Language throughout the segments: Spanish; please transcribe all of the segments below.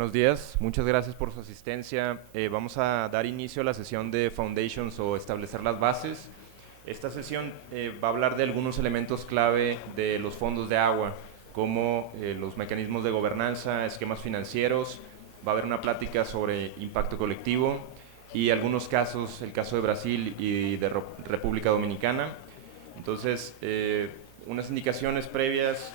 Buenos días, muchas gracias por su asistencia. Vamos a dar inicio a la sesión de Foundations o establecer las bases. Esta sesión va a hablar de algunos elementos clave de los fondos de agua, como los mecanismos de gobernanza, esquemas financieros. Va a haber una plática sobre impacto colectivo y algunos casos, el caso de Brasil y de República Dominicana. Entonces, unas indicaciones previas.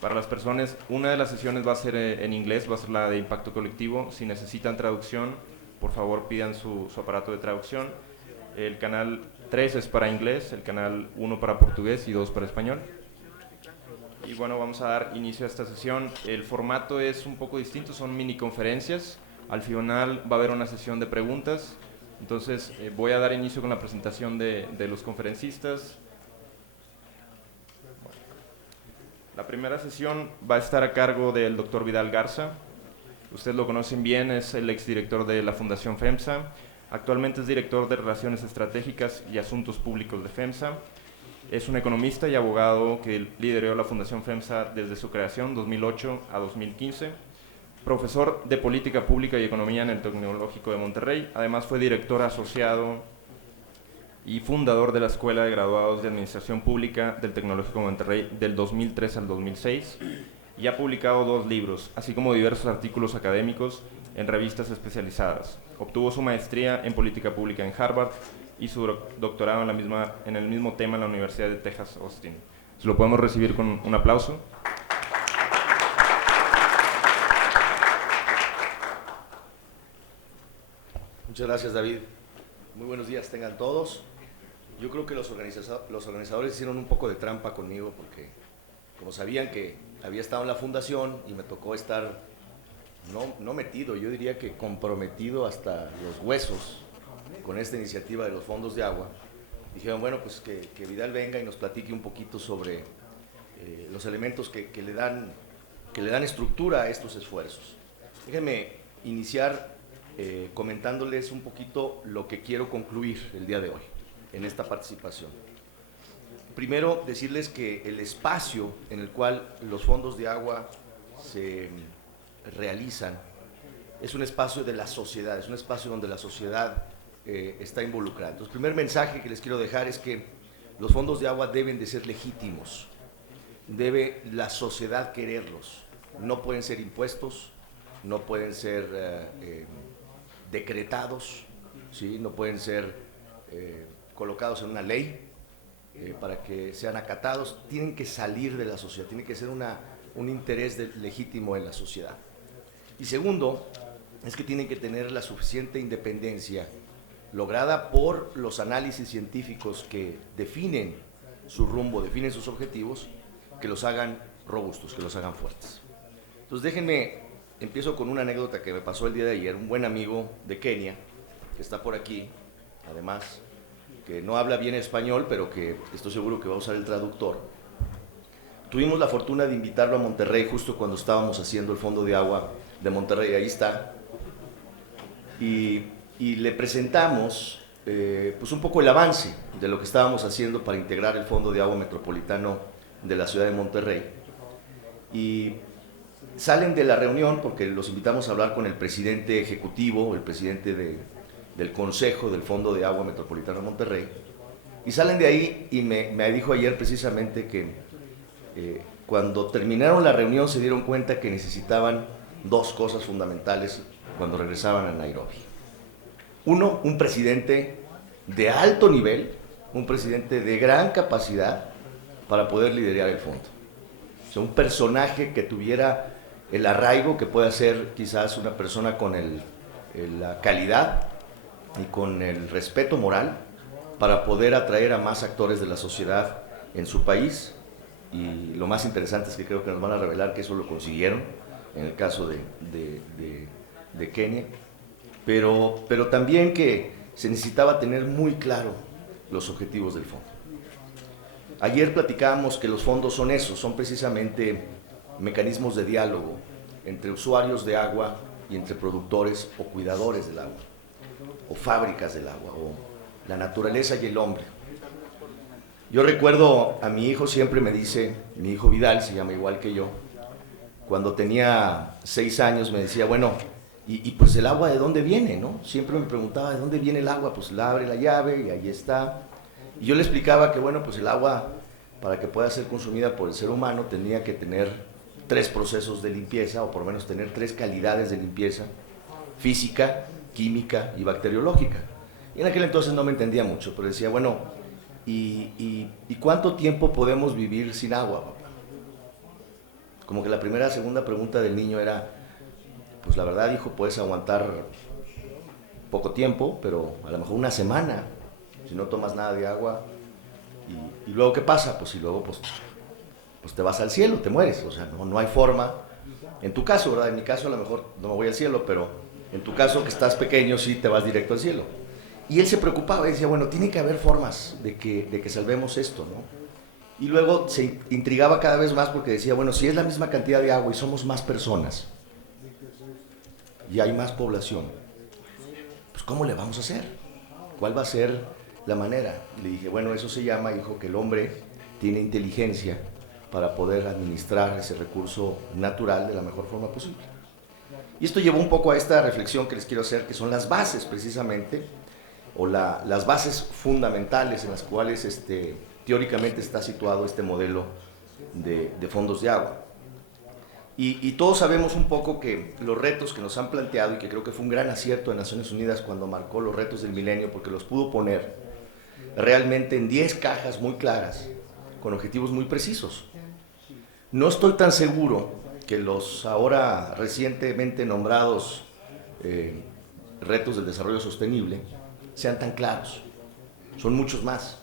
Para las personas, una de las sesiones va a ser en inglés, va a ser la de impacto colectivo. Si necesitan traducción, por favor pidan su aparato de traducción. El canal 3 es para inglés, el canal 1 para portugués y 2 para español. Y bueno, vamos a dar inicio a esta sesión. El formato es un poco distinto, son mini conferencias. Al final va a haber una sesión de preguntas. Entonces voy a dar inicio con la presentación de los conferencistas. La primera sesión va a estar a cargo del doctor Vidal Garza. Ustedes lo conocen bien, es el exdirector de la Fundación FEMSA. Actualmente es director de Relaciones Estratégicas y Asuntos Públicos de FEMSA. Es un economista y abogado que lideró la Fundación FEMSA desde su creación, 2008 a 2015. Profesor de Política Pública y Economía en el Tecnológico de Monterrey. Además fue director asociado y fundador de la Escuela de Graduados de Administración Pública del Tecnológico de Monterrey del 2003 al 2006 y ha publicado 2 libros, así como diversos artículos académicos en revistas especializadas. Obtuvo su maestría en Política Pública en Harvard y su doctorado en el mismo tema en la Universidad de Texas, Austin. ¿Se lo podemos recibir con un aplauso? Muchas gracias, David. Muy buenos días tengan todos. Yo creo que los organizadores hicieron un poco de trampa conmigo porque como sabían que había estado en la fundación y me tocó estar no metido, yo diría que comprometido hasta los huesos con esta iniciativa de los fondos de agua, dijeron, bueno, pues que Vidal venga y nos platique un poquito sobre los elementos que le dan estructura a estos esfuerzos. Déjenme iniciar comentándoles un poquito lo que quiero concluir el día de hoy en esta participación. Primero, decirles que el espacio en el cual los fondos de agua se realizan es un espacio de la sociedad, es un espacio donde la sociedad está involucrada. Entonces, el primer mensaje que les quiero dejar es que los fondos de agua deben de ser legítimos, debe la sociedad quererlos, no pueden ser impuestos, no pueden ser decretados, ¿sí? No pueden ser colocados en una ley para que sean acatados, tienen que salir de la sociedad, tiene que ser un interés legítimo en la sociedad. Y segundo, es que tienen que tener la suficiente independencia lograda por los análisis científicos que definen su rumbo, definen sus objetivos, que los hagan robustos, que los hagan fuertes. Entonces déjenme, empiezo con una anécdota que me pasó el día de ayer. Un buen amigo de Kenia, que está por aquí, además, que no habla bien español, pero que estoy seguro que va a usar el traductor. Tuvimos la fortuna de invitarlo a Monterrey justo cuando estábamos haciendo el Fondo de Agua de Monterrey, ahí está. Y le presentamos pues un poco el avance de lo que estábamos haciendo para integrar el Fondo de Agua Metropolitano de la ciudad de Monterrey. Y salen de la reunión porque los invitamos a hablar con el presidente ejecutivo, el presidente del Consejo del Fondo de Agua Metropolitano de Monterrey, y salen de ahí y me dijo ayer precisamente que cuando terminaron la reunión se dieron cuenta que necesitaban 2 cosas fundamentales cuando regresaban a Nairobi. Uno, un presidente de alto nivel, un presidente de gran capacidad para poder liderar el fondo. O sea, un personaje que tuviera el arraigo que puede ser quizás una persona con la calidad y con el respeto moral para poder atraer a más actores de la sociedad en su país. Y lo más interesante es que creo que nos van a revelar que eso lo consiguieron en el caso de Kenia, pero también que se necesitaba tener muy claro los objetivos del fondo. Ayer platicábamos que los fondos son eso, son precisamente mecanismos de diálogo entre usuarios de agua y entre productores o cuidadores del agua, o fábricas del agua, o la naturaleza y el hombre. Yo recuerdo a mi hijo, siempre me dice, mi hijo Vidal se llama igual que yo, Cuando tenía 6 años me decía, bueno, pues el agua ¿de dónde viene, no? Siempre me preguntaba, ¿de dónde viene el agua? Pues la abre la llave y ahí está. Y yo le explicaba que, bueno, pues el agua, para que pueda ser consumida por el ser humano, tenía que tener 3 procesos de limpieza, o por lo menos tener 3 calidades de limpieza: física, química y bacteriológica. Y en aquel entonces no me entendía mucho, pero decía, bueno, ¿y cuánto tiempo podemos vivir sin agua, papá? Como que la segunda pregunta del niño era, pues la verdad, hijo, puedes aguantar poco tiempo, pero a lo mejor una semana, si no tomas nada de agua. ¿Y luego qué pasa? Pues y luego pues te vas al cielo, te mueres. O sea, no hay forma. En tu caso, ¿verdad? En mi caso a lo mejor no me voy al cielo, pero en tu caso que estás pequeño sí te vas directo al cielo. Y él se preocupaba y decía, bueno, tiene que haber formas de que salvemos esto, ¿no? Y luego se intrigaba cada vez más porque decía, bueno, si es la misma cantidad de agua y somos más personas y hay más población, pues ¿cómo le vamos a hacer? ¿Cuál va a ser la manera? Le dije, bueno, eso se llama, hijo, que el hombre tiene inteligencia para poder administrar ese recurso natural de la mejor forma posible. Y esto llevó un poco a esta reflexión que les quiero hacer, que son las bases precisamente, o las bases fundamentales en las cuales teóricamente está situado este modelo de fondos de agua. Y todos sabemos un poco que los retos que nos han planteado, y que creo que fue un gran acierto de Naciones Unidas cuando marcó los retos del milenio, porque los pudo poner realmente en 10 cajas muy claras, con objetivos muy precisos. No estoy tan seguro que los ahora recientemente nombrados retos del desarrollo sostenible sean tan claros. Son muchos más.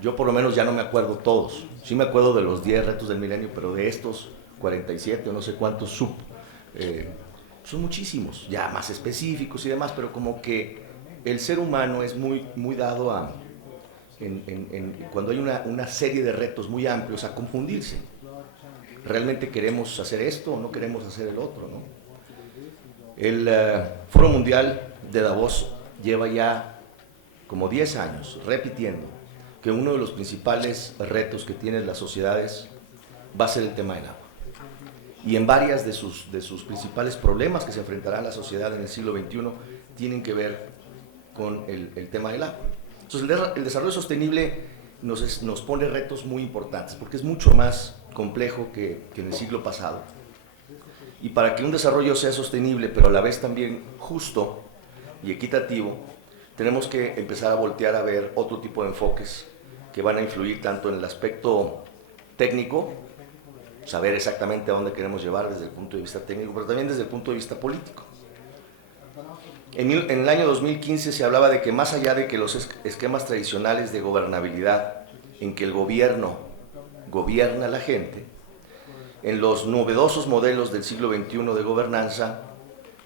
Yo por lo menos ya no me acuerdo todos. Sí me acuerdo de los 10 retos del milenio, pero de estos 47 o no sé cuántos son muchísimos, ya más específicos y demás, pero como que el ser humano es muy dado a, cuando hay una serie de retos muy amplios, a confundirse. ¿Realmente queremos hacer esto o no queremos hacer el otro, no? El Foro Mundial de Davos lleva ya como 10 años repitiendo que uno de los principales retos que tienen las sociedades va a ser el tema del agua. Y en varias de sus principales problemas que se enfrentará la sociedad en el siglo XXI tienen que ver con el tema del agua. Entonces el desarrollo sostenible nos pone retos muy importantes, porque es mucho más complejo que en el siglo pasado. Y para que un desarrollo sea sostenible, pero a la vez también justo y equitativo, tenemos que empezar a voltear a ver otro tipo de enfoques que van a influir tanto en el aspecto técnico, saber exactamente a dónde queremos llevar desde el punto de vista técnico, pero también desde el punto de vista político. En el año 2015 se hablaba de que más allá de que los esquemas tradicionales de gobernabilidad, en que el gobierno gobierna a la gente, en los novedosos modelos del siglo XXI de gobernanza,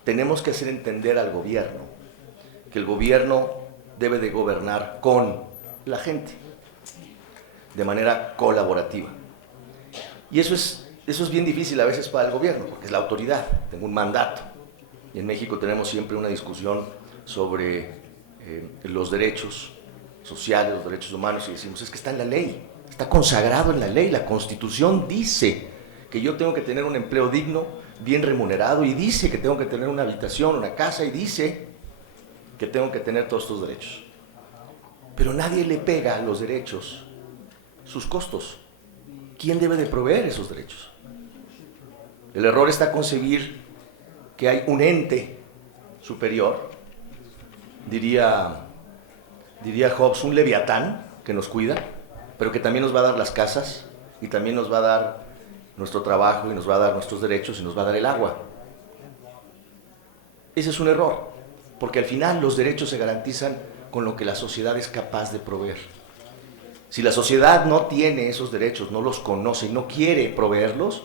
tenemos que hacer entender al gobierno que el gobierno debe de gobernar con la gente, de manera colaborativa. Y eso es bien difícil a veces para el gobierno, porque es la autoridad, tengo un mandato. Y en México tenemos siempre una discusión sobre los derechos sociales, los derechos humanos, y decimos, es que está en la ley, está consagrado en la ley, la Constitución dice que yo tengo que tener un empleo digno, bien remunerado, y dice que tengo que tener una habitación, una casa, y dice que tengo que tener todos estos derechos. Pero nadie le pega a los derechos sus costos. ¿Quién debe de proveer esos derechos? El error está concebir que hay un ente superior, diría Hobbes, un leviatán que nos cuida, pero que también nos va a dar las casas y también nos va a dar nuestro trabajo y nos va a dar nuestros derechos y nos va a dar el agua. Ese es un error, porque al final los derechos se garantizan con lo que la sociedad es capaz de proveer. Si la sociedad no tiene esos derechos, no los conoce y no quiere proveerlos,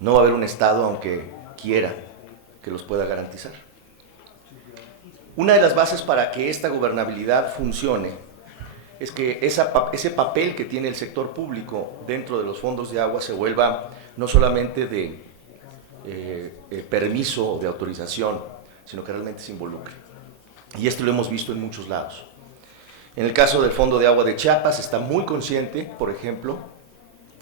no va a haber un Estado, aunque quiera, que los pueda garantizar. Una de las bases para que esta gobernabilidad funcione es que ese papel que tiene el sector público dentro de los fondos de agua se vuelva no solamente de permiso o de autorización, sino que realmente se involucre. Y esto lo hemos visto en muchos lados. En el caso del Fondo de Agua de Chiapas está muy consciente, por ejemplo,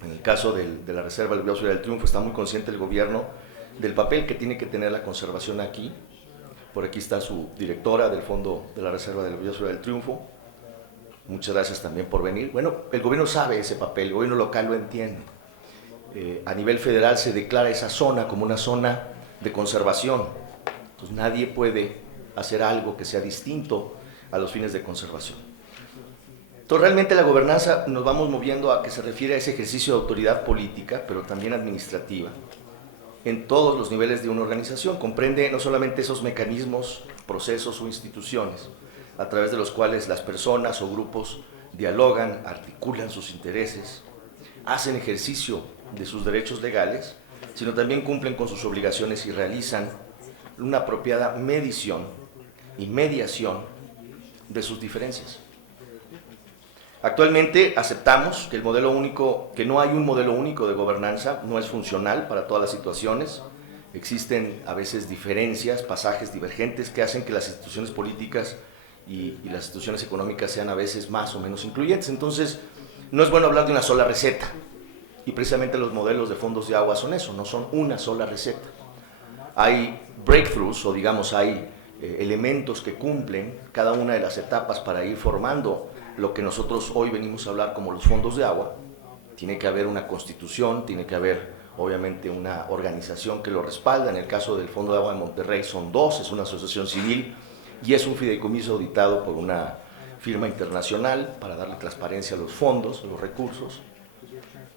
En el caso de la Reserva de la Biosfera del Triunfo está muy consciente el gobierno del papel que tiene que tener la conservación aquí. Por aquí está su directora del Fondo de la Reserva de la Biosfera del Triunfo. Muchas gracias también por venir. Bueno, el gobierno sabe ese papel, el gobierno local lo entiende. A nivel federal se declara esa zona como una zona de conservación. Entonces nadie puede hacer algo que sea distinto a los fines de conservación. Entonces realmente la gobernanza nos vamos moviendo a que se refiere a ese ejercicio de autoridad política, pero también administrativa, en todos los niveles de una organización. Comprende no solamente esos mecanismos, procesos o instituciones a través de los cuales las personas o grupos dialogan, articulan sus intereses, hacen ejercicio de sus derechos legales, sino también cumplen con sus obligaciones y realizan una apropiada medición y mediación de sus diferencias. Actualmente aceptamos que que no hay un modelo único de gobernanza, no es funcional para todas las situaciones. Existen a veces diferencias, pasajes divergentes que hacen que las instituciones políticas y las instituciones económicas sean a veces más o menos incluyentes. Entonces, no es bueno hablar de una sola receta. Y precisamente los modelos de fondos de agua son eso, no son una sola receta. Hay breakthroughs, o digamos, hay elementos que cumplen cada una de las etapas para ir formando lo que nosotros hoy venimos a hablar como los fondos de agua. Tiene que haber una constitución, tiene que haber obviamente una organización que lo respalda. En el caso del Fondo de Agua de Monterrey son dos, es una asociación civil y es un fideicomiso auditado por una firma internacional para darle transparencia a los fondos, a los recursos.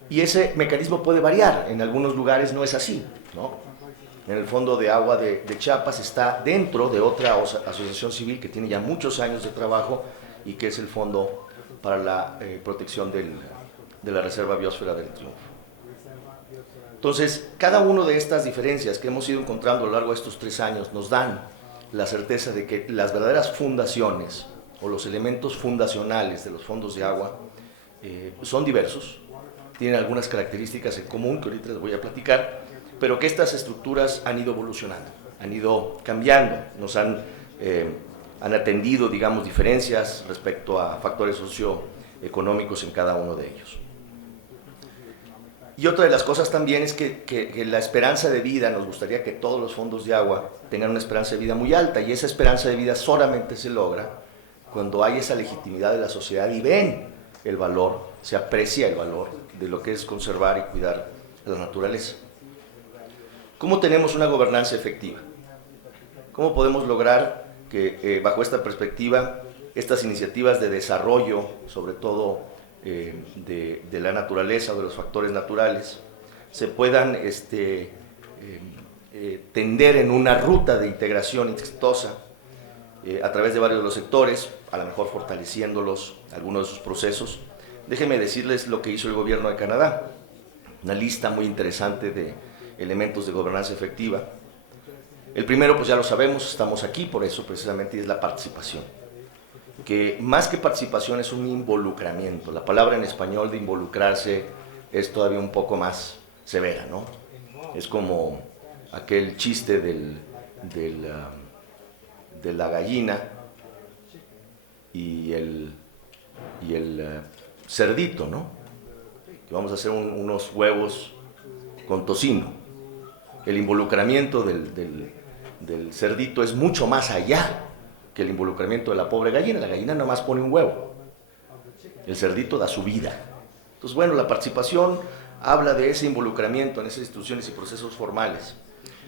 Y ese mecanismo puede variar, en algunos lugares no es así, ¿no? En el Fondo de Agua de Chiapas está dentro de otra asociación civil que tiene ya muchos años de trabajo y que es el Fondo para la Protección de la Reserva Biosfera del Triunfo. Entonces, cada una de estas diferencias que hemos ido encontrando a lo largo de estos 3 años nos dan la certeza de que las verdaderas fundaciones o los elementos fundacionales de los fondos de agua son diversos, tienen algunas características en común que ahorita les voy a platicar, pero que estas estructuras han ido evolucionando, han ido cambiando, nos han atendido, digamos, diferencias respecto a factores socioeconómicos en cada uno de ellos. Y otra de las cosas también es que la esperanza de vida, nos gustaría que todos los fondos de agua tengan una esperanza de vida muy alta, y esa esperanza de vida solamente se logra cuando hay esa legitimidad de la sociedad y ven el valor, se aprecia el valor de lo que es conservar y cuidar la naturaleza. ¿Cómo tenemos una gobernanza efectiva? ¿Cómo podemos lograr que bajo esta perspectiva estas iniciativas de desarrollo, sobre todo de la naturaleza o de los factores naturales, se puedan tender en una ruta de integración exitosa a través de varios de los sectores, a lo mejor fortaleciéndolos, algunos de sus procesos? Déjenme decirles lo que hizo el gobierno de Canadá, una lista muy interesante de elementos de gobernanza efectiva. El primero, pues ya lo sabemos, estamos aquí por eso precisamente, y es la participación. Que más que participación es un involucramiento. La palabra en español de involucrarse es todavía un poco más severa, ¿no? Es como aquel chiste de la gallina y el cerdito, ¿no? Que vamos a hacer unos huevos con tocino. El involucramiento del cerdito es mucho más allá que el involucramiento de la pobre gallina. La gallina nomás pone un huevo, el cerdito da su vida. Entonces, bueno, la participación habla de ese involucramiento en esas instituciones y procesos formales,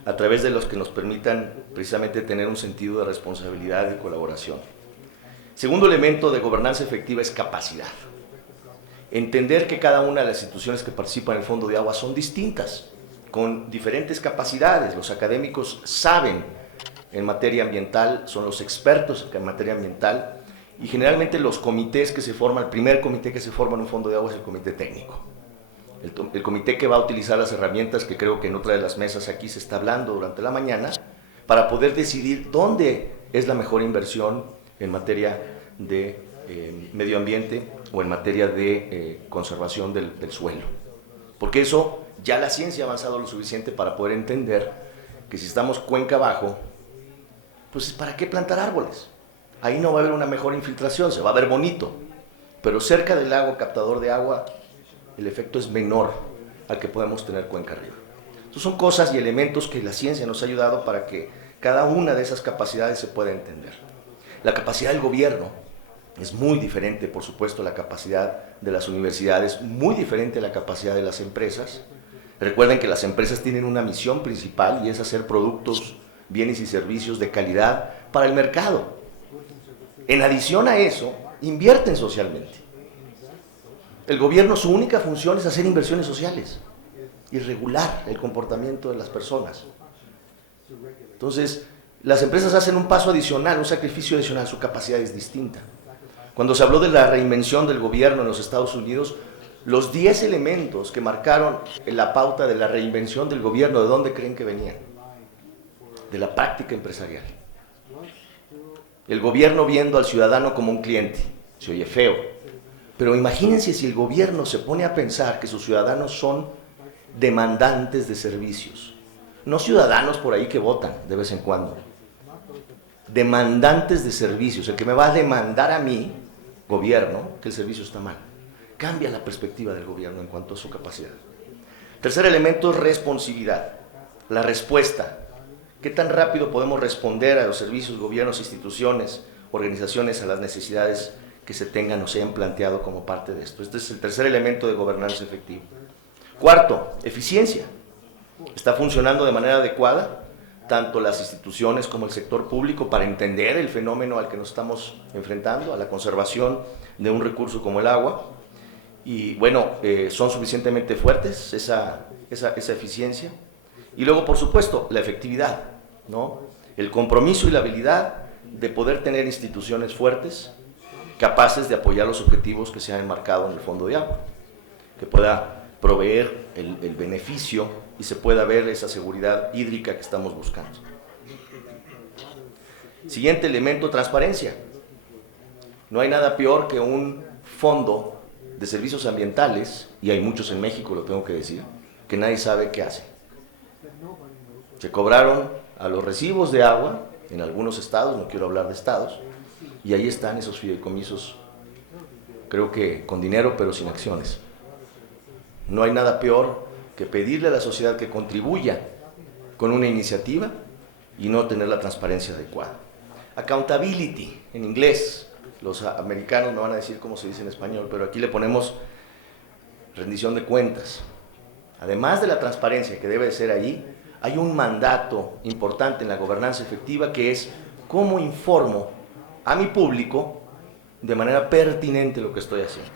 a través de los que nos permitan precisamente tener un sentido de responsabilidad y colaboración. Segundo elemento de gobernanza efectiva es capacidad. Entender que cada una de las instituciones que participan en el Fondo de Agua son distintas, con diferentes capacidades. Los académicos saben en materia ambiental, son los expertos en materia ambiental, y generalmente los comités que se forman, el primer comité que se forma en un fondo de agua es el comité técnico. El comité que va a utilizar las herramientas que creo que en otra de las mesas aquí se está hablando durante la mañana, para poder decidir dónde es la mejor inversión en materia de medio ambiente o en materia de conservación del suelo. Porque eso ya la ciencia ha avanzado lo suficiente para poder entender que si estamos cuenca abajo, pues ¿para qué plantar árboles? Ahí no va a haber una mejor infiltración, se va a ver bonito, pero cerca del lago captador de agua el efecto es menor al que podemos tener cuenca arriba. Entonces son cosas y elementos que la ciencia nos ha ayudado para que cada una de esas capacidades se pueda entender. La capacidad del gobierno es muy diferente, por supuesto, a la capacidad de las universidades, muy diferente a la capacidad de las empresas. Recuerden que las empresas tienen una misión principal y es hacer productos, bienes y servicios de calidad para el mercado. En adición a eso, invierten socialmente. El gobierno, su única función es hacer inversiones sociales y regular el comportamiento de las personas. Entonces, las empresas hacen un paso adicional, un sacrificio adicional, su capacidad es distinta. Cuando se habló de la reinvención del gobierno en los Estados Unidos, los 10 elementos que marcaron la pauta de la reinvención del gobierno, ¿de dónde creen que venían? De la práctica empresarial. El gobierno viendo al ciudadano como un cliente, se oye feo, pero imagínense si el gobierno se pone a pensar que sus ciudadanos son demandantes de servicios, no ciudadanos por ahí que votan de vez en cuando, demandantes de servicios, el que me va a demandar a mí, gobierno, que el servicio está mal. Cambia la perspectiva del gobierno en cuanto a su capacidad. Tercer elemento es responsividad, la respuesta. ¿Qué tan rápido podemos responder a los servicios, gobiernos, instituciones, organizaciones, a las necesidades que se tengan o se hayan planteado como parte de esto? Este es el tercer elemento de gobernanza efectiva. Cuarto, eficiencia. ¿Está funcionando de manera adecuada tanto las instituciones como el sector público para entender el fenómeno al que nos estamos enfrentando, a la conservación de un recurso como el agua? Y bueno, ¿son suficientemente fuertes esa eficiencia? Y luego, por supuesto, la efectividad, ¿no? El compromiso y la habilidad de poder tener instituciones fuertes, capaces de apoyar los objetivos que se han enmarcado en el Fondo de Agua, que pueda proveer el beneficio y se pueda ver esa seguridad hídrica que estamos buscando. Siguiente elemento, transparencia. No hay nada peor que un fondo de servicios ambientales, y hay muchos en México, lo tengo que decir, que nadie sabe qué hace. Se cobraron a los recibos de agua en algunos estados, no quiero hablar de estados, y ahí están esos fideicomisos, creo que con dinero pero sin acciones. No hay nada peor que pedirle a la sociedad que contribuya con una iniciativa y no tener la transparencia adecuada. Accountability, en inglés, los americanos me van a decir cómo se dice en español, pero aquí le ponemos rendición de cuentas. Además de la transparencia que debe de ser allí, hay un mandato importante en la gobernanza efectiva que es cómo informo a mi público de manera pertinente lo que estoy haciendo.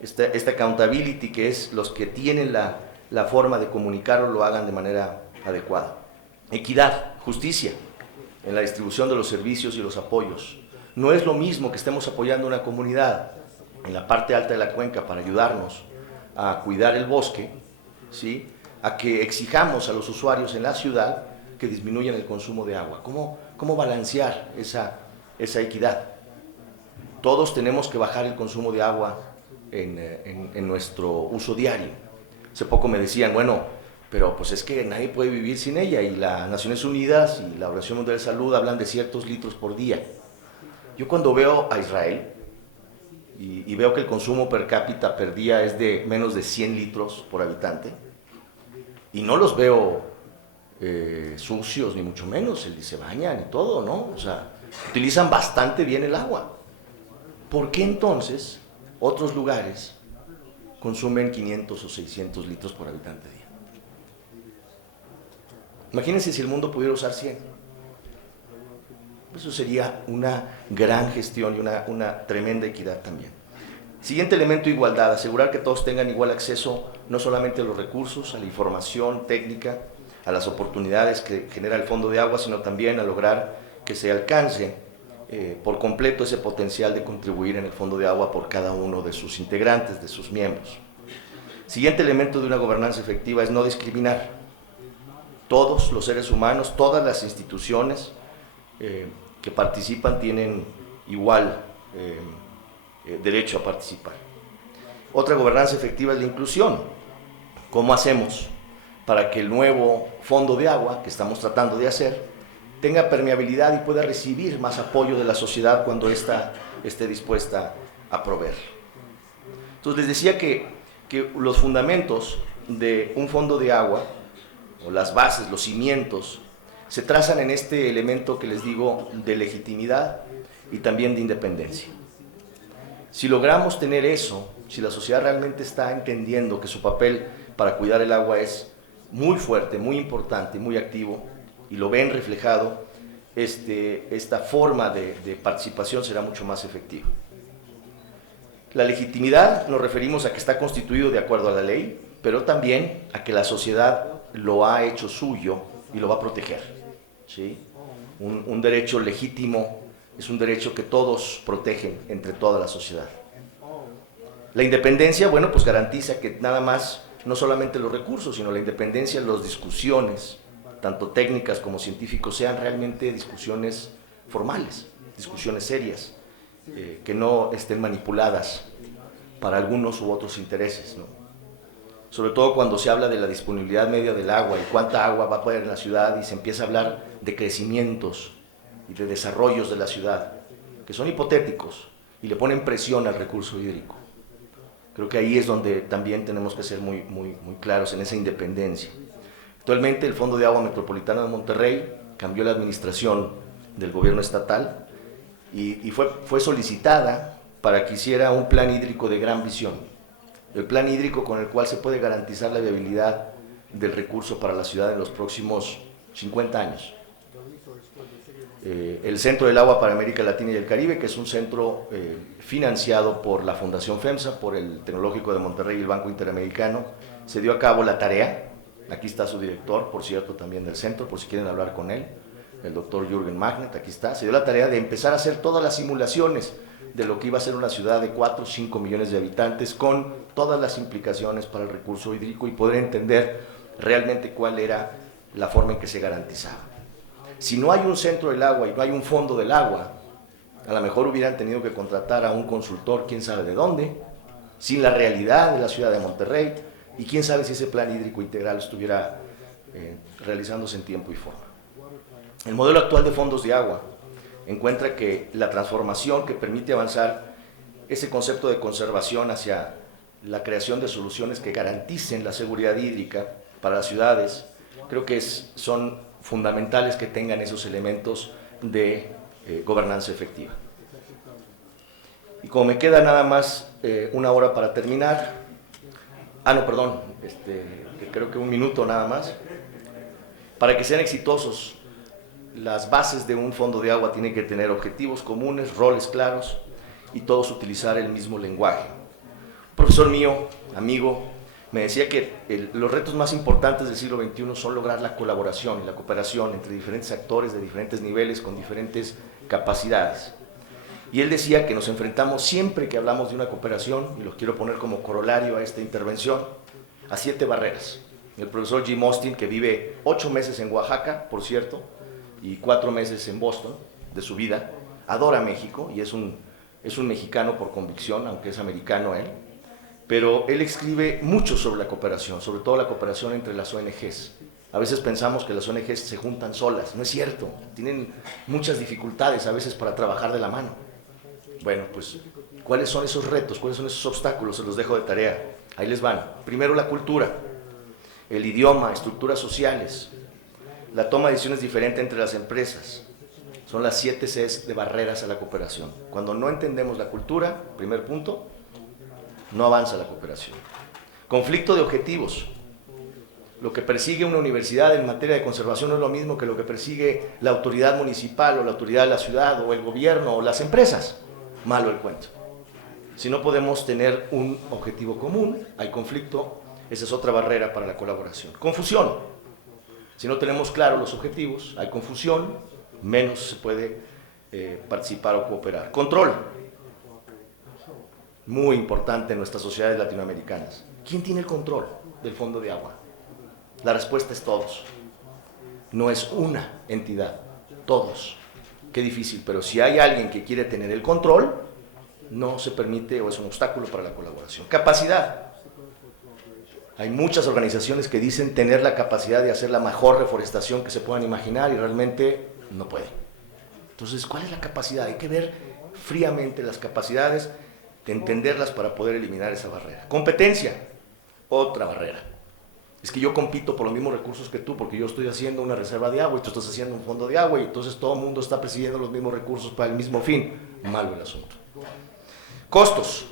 Esta accountability, que es los que tienen la forma de comunicarlo, lo hagan de manera adecuada. Equidad, justicia en la distribución de los servicios y los apoyos. No es lo mismo que estemos apoyando a una comunidad en la parte alta de la cuenca para ayudarnos a cuidar el bosque, ¿sí?, a que exijamos a los usuarios en la ciudad que disminuyan el consumo de agua. ¿Cómo balancear esa equidad? Todos tenemos que bajar el consumo de agua en nuestro uso diario. Hace poco me decían, bueno, pero pues es que nadie puede vivir sin ella, y las Naciones Unidas y la Organización Mundial de Salud hablan de ciertos litros por día. Yo cuando veo a Israel y veo que el consumo per cápita per día es de menos de 100 litros por habitante, y no los veo sucios, ni mucho menos, se bañan y todo, ¿no? O sea, utilizan bastante bien el agua. ¿Por qué entonces otros lugares consumen 500 o 600 litros por habitante día? Imagínense si el mundo pudiera usar 100. Eso sería una gran gestión y una tremenda equidad también. Siguiente elemento, igualdad. Asegurar que todos tengan igual acceso no solamente a los recursos, a la información técnica, a las oportunidades que genera el Fondo de Agua, sino también a lograr que se alcance por completo ese potencial de contribuir en el Fondo de Agua por cada uno de sus integrantes, de sus miembros. Siguiente elemento de una gobernanza efectiva es no discriminar. Todos los seres humanos, todas las instituciones que participan tienen igual derecho a participar. Otra gobernanza efectiva es la inclusión. ¿Cómo hacemos para que el nuevo Fondo de Agua que estamos tratando de hacer tenga permeabilidad y pueda recibir más apoyo de la sociedad cuando ésta esté dispuesta a proveer? Entonces les decía que que los fundamentos de un fondo de agua, o las bases, los cimientos, se trazan en este elemento que les digo de legitimidad y también de independencia. Si logramos tener eso, si la sociedad realmente está entendiendo que su papel para cuidar el agua es muy fuerte, muy importante, muy activo, y lo ven reflejado, esta forma de participación será mucho más efectiva. La legitimidad nos referimos a que está constituido de acuerdo a la ley, pero también a que la sociedad lo ha hecho suyo y lo va a proteger, ¿sí? Un derecho legítimo es un derecho que todos protegen entre toda la sociedad. La independencia, bueno, pues garantiza que nada más, no solamente los recursos, sino la independencia en las discusiones, tanto técnicas como científicos, sean realmente discusiones formales, discusiones serias, que no estén manipuladas para algunos u otros intereses, ¿no? Sobre todo cuando se habla de la disponibilidad media del agua y cuánta agua va a poder en la ciudad y se empieza a hablar de crecimientos y de desarrollos de la ciudad, que son hipotéticos y le ponen presión al recurso hídrico. Creo que ahí es donde también tenemos que ser muy claros en esa independencia. Actualmente el Fondo de Agua Metropolitano de Monterrey cambió la administración del gobierno estatal y fue solicitada para que hiciera un plan hídrico de gran visión. El plan hídrico con el cual se puede garantizar la viabilidad del recurso para la ciudad en los próximos 50 años. El Centro del Agua para América Latina y el Caribe, que es un centro financiado por la Fundación FEMSA, por el Tecnológico de Monterrey y el Banco Interamericano, se dio a cabo la tarea. Aquí está su director, por cierto, también del centro, por si quieren hablar con él, el doctor Jürgen Magnet, aquí está. Se dio la tarea de empezar a hacer todas las simulaciones de lo que iba a ser una ciudad de 4 o 5 millones de habitantes, con todas las implicaciones para el recurso hídrico y poder entender realmente cuál era la forma en que se garantizaba. Si no hay un centro del agua y no hay un fondo del agua, a lo mejor hubieran tenido que contratar a un consultor, quién sabe de dónde, sin la realidad de la ciudad de Monterrey, y quién sabe si ese plan hídrico integral estuviera realizándose en tiempo y forma. El modelo actual de fondos de agua encuentra que la transformación que permite avanzar ese concepto de conservación hacia la creación de soluciones que garanticen la seguridad hídrica para las ciudades, creo que son fundamentales que tengan esos elementos de gobernanza efectiva. Y como me queda nada más una hora para terminar, que creo que un minuto nada más, para que sean exitosos, las bases de un fondo de agua tienen que tener objetivos comunes, roles claros y todos utilizar el mismo lenguaje. Un profesor mío, amigo, me decía que los retos más importantes del siglo XXI son lograr la colaboración y la cooperación entre diferentes actores de diferentes niveles con diferentes capacidades. Y él decía que nos enfrentamos siempre que hablamos de una cooperación, y los quiero poner como corolario a esta intervención, a 7 barreras. El profesor Jim Austin, que vive 8 meses en Oaxaca, por cierto, y 4 meses en Boston de su vida, adora México y es un mexicano por convicción, aunque es americano él, pero él escribe mucho sobre la cooperación, sobre todo la cooperación entre las ONGs. A veces pensamos que las ONGs se juntan solas, no es cierto, tienen muchas dificultades a veces para trabajar de la mano. Bueno, pues, ¿cuáles son esos retos? ¿Cuáles son esos obstáculos? Se los dejo de tarea. Ahí les van. Primero, la cultura, el idioma, estructuras sociales, la toma de decisiones diferente entre las empresas. Son las 7 Cs de barreras a la cooperación. Cuando no entendemos la cultura, primer punto, no avanza la cooperación. Conflicto de objetivos. Lo que persigue una universidad en materia de conservación no es lo mismo que lo que persigue la autoridad municipal o la autoridad de la ciudad o el gobierno o las empresas. Malo el cuento. Si no podemos tener un objetivo común, hay conflicto, esa es otra barrera para la colaboración. Confusión. Si no tenemos claros los objetivos, hay confusión, menos se puede participar o cooperar. Control. Muy importante en nuestras sociedades latinoamericanas. ¿Quién tiene el control del fondo de agua? La respuesta es todos. No es una entidad, todos. Qué difícil, pero si hay alguien que quiere tener el control, no se permite o es un obstáculo para la colaboración. Capacidad. Hay muchas organizaciones que dicen tener la capacidad de hacer la mejor reforestación que se puedan imaginar y realmente no pueden. Entonces, ¿cuál es la capacidad? Hay que ver fríamente las capacidades, de entenderlas para poder eliminar esa barrera. Competencia. otra barrera. Es que yo compito por los mismos recursos que tú, porque yo estoy haciendo una reserva de agua y tú estás haciendo un fondo de agua, y entonces todo el mundo está persiguiendo los mismos recursos para el mismo fin. Malo el asunto. Costos.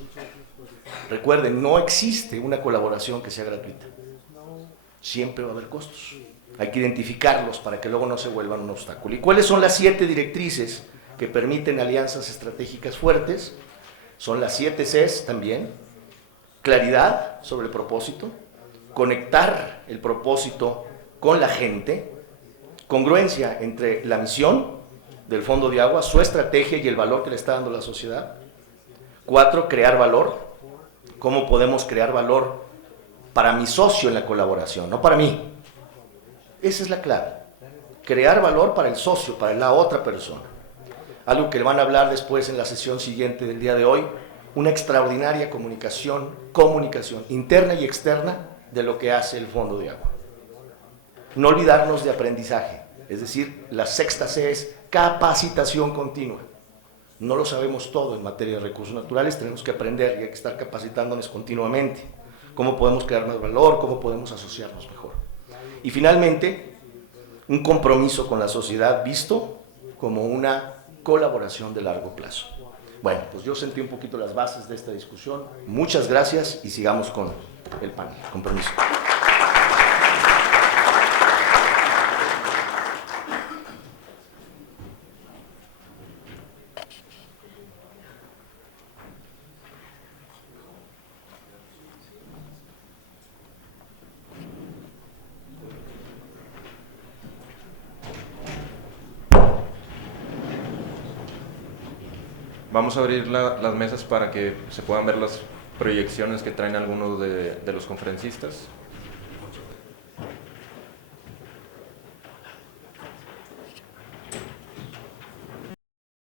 Recuerden, no existe una colaboración que sea gratuita. Siempre va a haber costos. Hay que identificarlos para que luego no se vuelvan un obstáculo. ¿Y cuáles son las 7 directrices que permiten alianzas estratégicas fuertes? Son las 7 Cs también. Claridad sobre el propósito, conectar el propósito con la gente, congruencia entre la misión del Fondo de Agua, su estrategia y el valor que le está dando la sociedad. 4, crear valor. ¿Cómo podemos crear valor para mi socio en la colaboración, no para mí? Esa es la clave. Crear valor para el socio, para la otra persona. Algo que le van a hablar después en la sesión siguiente del día de hoy, una extraordinaria comunicación interna y externa de lo que hace el Fondo de Agua. No olvidarnos de aprendizaje, es decir, la 6ª C es capacitación continua. No lo sabemos todo en materia de recursos naturales, tenemos que aprender y hay que estar capacitándonos continuamente. Cómo podemos crear más valor, cómo podemos asociarnos mejor. Y finalmente, un compromiso con la sociedad visto como una colaboración de largo plazo. Bueno, pues yo sentí un poquito las bases de esta discusión. Muchas gracias y sigamos con el panel. Compromiso. Vamos a abrir las mesas para que se puedan ver las proyecciones que traen algunos de los conferencistas.